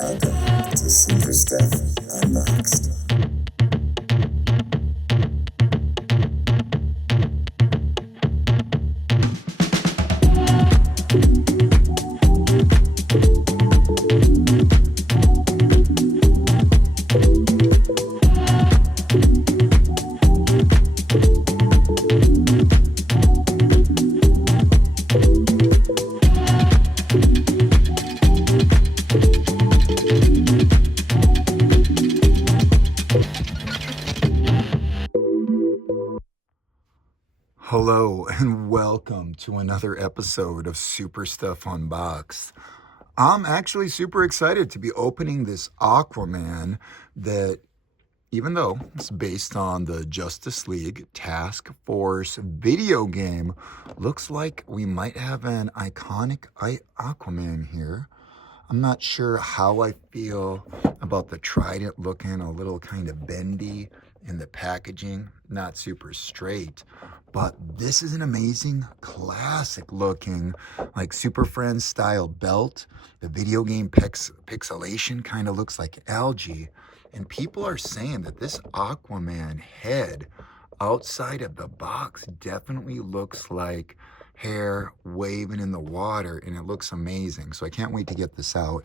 Welcome to Super Stuff Unboxed. Hello and welcome to another episode of Super Stuff Unboxed. I'm actually super excited to be opening this Aquaman that, even though it's based on the Justice League Task Force video game, looks like we might have an iconic Aquaman here. I'm not sure how I feel about the trident looking a little kind of bendy in the packaging, not super straight. But this is an amazing, classic looking, like Super Friends style belt. The video game pixelation kind of looks like algae. And people are saying that this Aquaman head outside of the box definitely looks like hair waving in the water, and it looks amazing. So I can't wait to get this out.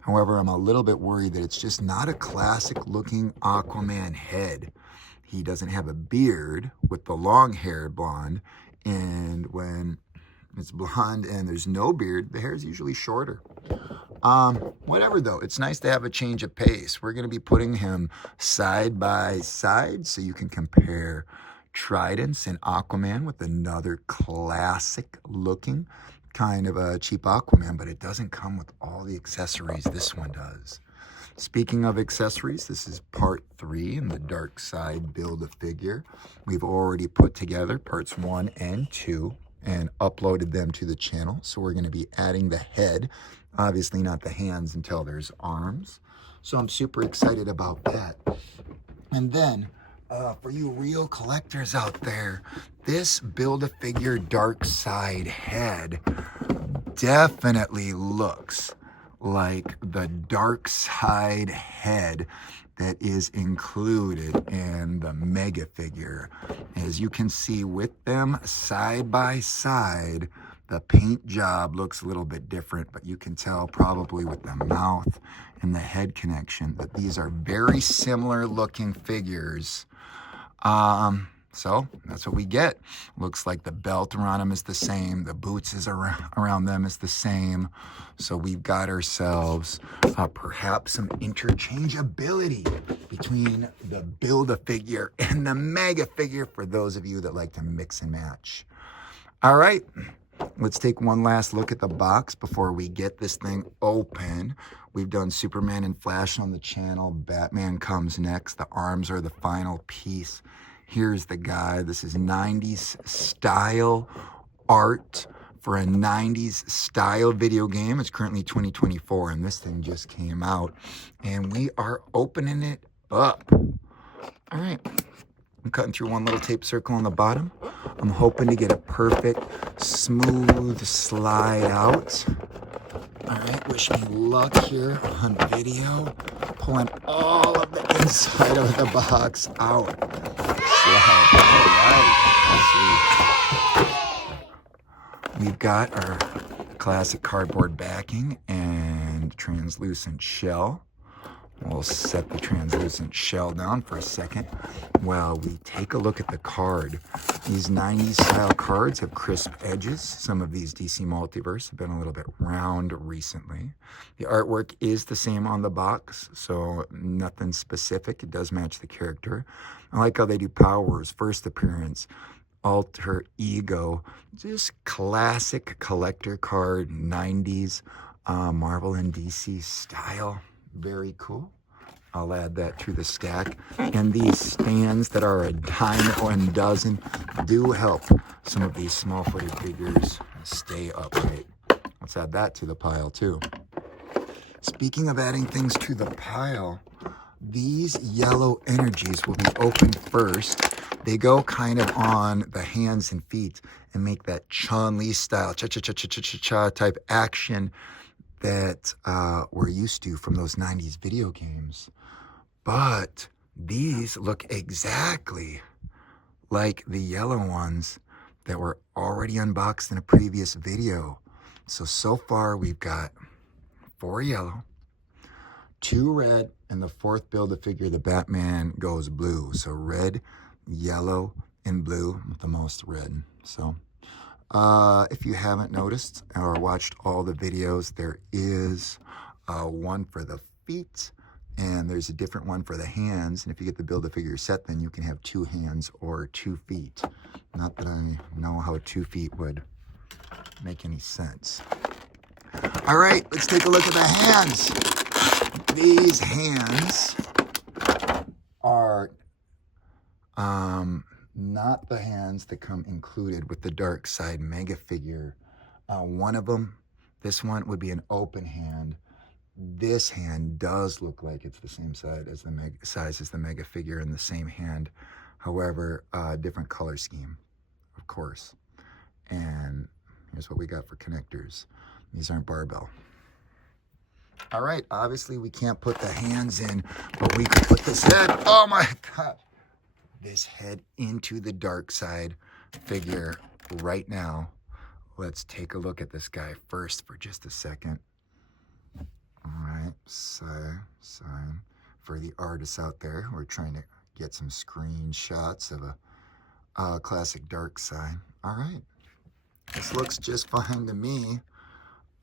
However, I'm a little bit worried that it's just not a classic looking Aquaman head. He doesn't have a beard with the long-haired blonde, and when it's blonde and there's no beard, the hair is usually shorter. Whatever though, it's nice to have a change of pace. We're going to be putting him side by side so you can compare Tridents and Aquaman with another classic looking kind of a cheap Aquaman, but it doesn't come with all the accessories this one does. Speaking of accessories, this is part 3 in the Darkseid Build-A-Figure. We've already put together parts 1 and 2 and uploaded them to the channel. So we're going to be adding the head, obviously not the hands until there's arms. So I'm super excited about that. And then, for you real collectors out there, this Build-A-Figure Darkseid head definitely looks like the Darkseid head that is included in the mega figure. As you can see with them side by side, the paint job looks a little bit different, but you can tell probably with the mouth and the head connection that these are very similar looking figures. So that's what we get. Looks like the belt around them is the same. The boots is around them is the same. So we've got ourselves perhaps some interchangeability between the Build-A-Figure and the Mega Figure for those of you that like to mix and match. All right, let's take one last look at the box before we get this thing open. We've done Superman and Flash on the channel. Batman comes next. The arms are the final piece. Here's the guy. This is 90s style art for a 90s style video game. It's currently 2024 and this thing just came out and we are opening it up. All right, I'm cutting through one little tape circle on the bottom. I'm hoping to get a perfect smooth slide out. All right, wish me luck here on video. Pulling all of the inside of the box out. Slide. All right, we've got our classic cardboard backing and translucent shell. We'll set the translucent shell down for a second while we take a look at the card. These 90s style cards have crisp edges. Some of these DC Multiverse have been a little bit round recently. The artwork is the same on the box, so nothing specific. It does match the character. I like how they do Powers, first appearance, alter ego, just classic collector card, 90s Marvel and DC style. Very cool. I'll add that to the stack. And these stands that are a dime or a dozen do help some of these small-footed figures stay upright. Let's add that to the pile too. Speaking of adding things to the pile, these yellow energies will be opened first. They go kind of on the hands and feet and make that Chun-Li style cha-cha-cha-cha-cha-cha type action that we're used to from those 90s video games. But these look exactly like the yellow ones that were already unboxed in a previous video. So far we've got 4 yellow, 2 red, and the 4th Build-A-Figure, the Batman, goes blue. So red, yellow, and blue with the most red. So if you haven't noticed or watched all the videos, there is one for the feet, and there's a different one for the hands. And if you get the Build-A-Figure set, then you can have 2 hands or 2 feet. Not that I know how 2 feet would make any sense. All right, let's take a look at the hands. These hands are not the hands that come included with the Darkseid Mega figure. One of them, this one, would be an open hand. This hand does look like it's the same size as the Mega figure in the same hand. However, different color scheme, of course. And here's what we got for connectors. These aren't barbell. All right, obviously we can't put the hands in, but we can put this head, oh my God, this head into the Darkseid figure right now. Let's take a look at this guy first for just a second. All right, sign for the artists out there. We're trying to get some screenshots of a classic Darkseid. All right, this looks just fine to me.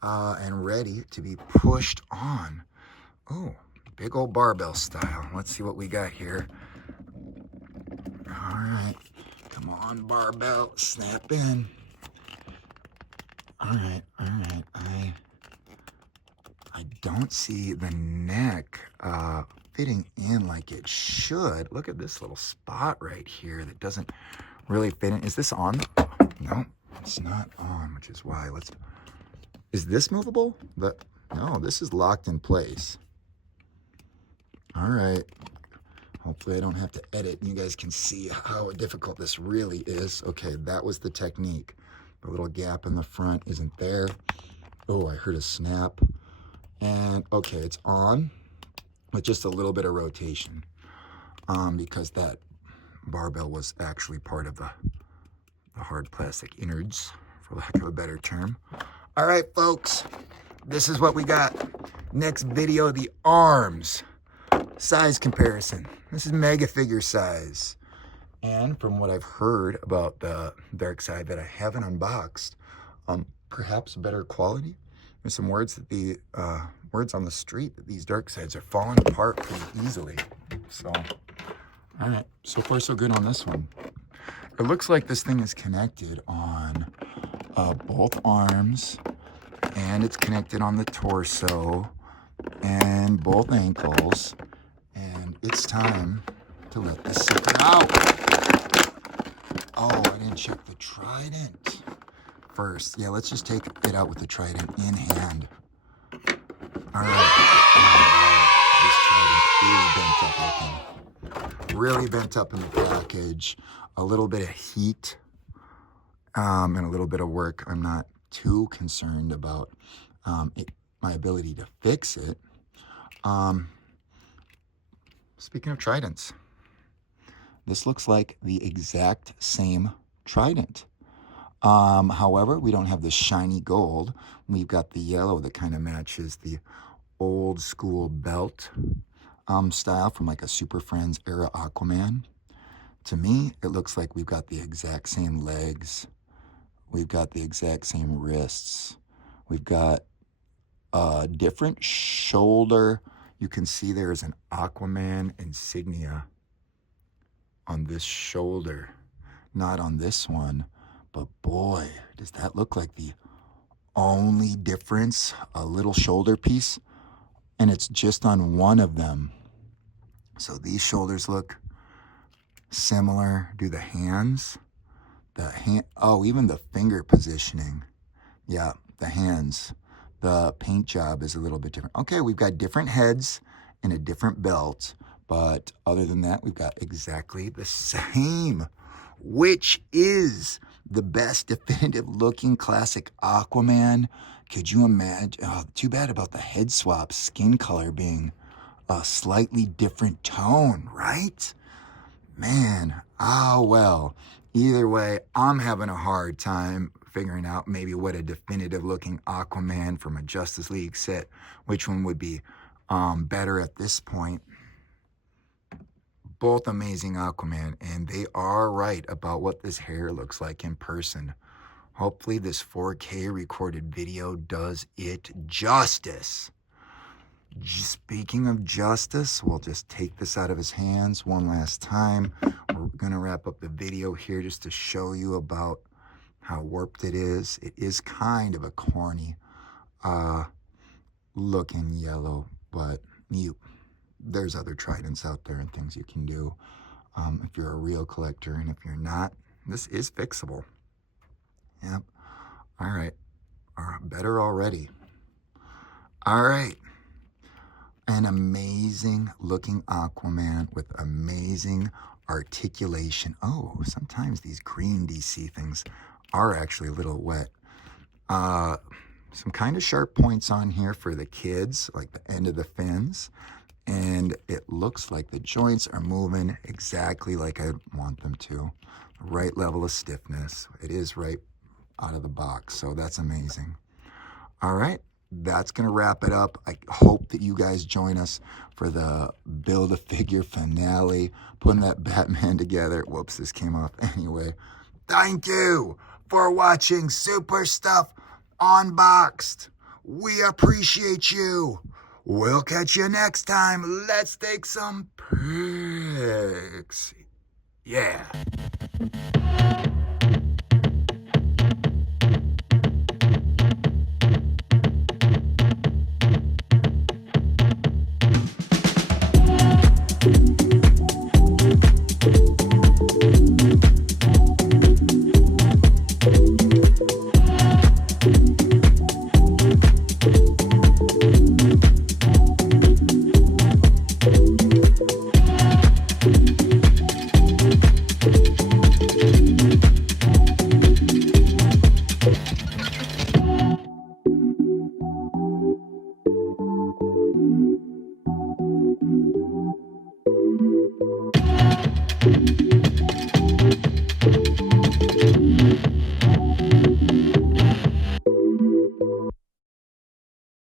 And ready to be pushed on. Oh, big old barbell style. Let's see what we got here. All right, come on, barbell, snap in. All right. I don't see the neck fitting in like it should. Look at this little spot right here that doesn't really fit in. Is this on? No, it's not on, which is why. Is this movable? No, this is locked in place. All right. Hopefully I don't have to edit. You guys can see how difficult this really is. Okay, that was the technique. The little gap in the front isn't there. Oh, I heard a snap. And okay, it's on with just a little bit of rotation because that barbell was actually part of the hard plastic innards, for lack of a better term. All right, folks, this is what we got. Next video, the arms. Size comparison. This is Mega figure size. And from what I've heard about the Darkseid that I haven't unboxed, perhaps better quality. There's some words that words on the street that these Darkseids are falling apart pretty easily. So, all right, so far so good on this one. It looks like this thing is connected on both arms, and it's connected on the torso and both ankles, and it's time to let this sucker out. Oh, I didn't check the trident first. Yeah, let's just take it out with the trident in hand. All right. This trident is bent up looking. Really bent up in the package. A little bit of heat and a little bit of work. I'm not too concerned about my ability to fix it. Speaking of tridents, this looks like the exact same trident. However, we don't have the shiny gold. We've got the yellow that kind of matches the old school belt style from like a Super Friends era Aquaman. To me, it looks like we've got the exact same legs. We've got the exact same wrists. We've got a different shoulder. You can see there's an Aquaman insignia on this shoulder, not on this one. But boy, does that look like the only difference, a little shoulder piece, and it's just on one of them. So these shoulders look similar. Do the hands? Oh, even the finger positioning. Yeah, the hands. The paint job is a little bit different. Okay, we've got different heads and a different belt, but other than that, we've got exactly the same, which is the best definitive looking classic Aquaman Could you imagine? Oh, too bad about the head swap skin color being a slightly different tone, right? Man, well. Either way, I'm having a hard time figuring out maybe what a definitive looking Aquaman from a Justice League set, which one would be better at this point. Both amazing Aquaman, and they are right about what this hair looks like in person. Hopefully this 4K recorded video does it justice. Speaking of justice, we'll just take this out of his hands one last time. We're gonna wrap up the video here just to show you about how warped it is. It is kind of a corny looking yellow, but there's other tridents out there and things you can do if you're a real collector, and if you're not, this is fixable. Yep. All right. Better already. All right. An amazing looking Aquaman with amazing articulation. Oh, sometimes these green DC things are actually a little wet. Some kind of sharp points on here for the kids, like the end of the fins. And it looks like the joints are moving exactly like I want them to. Right level of stiffness. It is right out of the box, so that's amazing. All right, that's going to wrap it up. I hope that you guys join us for the Build-A-Figure finale, putting that Batman together. Whoops, this came off anyway. Thank you for watching Super Stuff Unboxed. We appreciate you. We'll catch you next time. Let's take some pics. Yeah.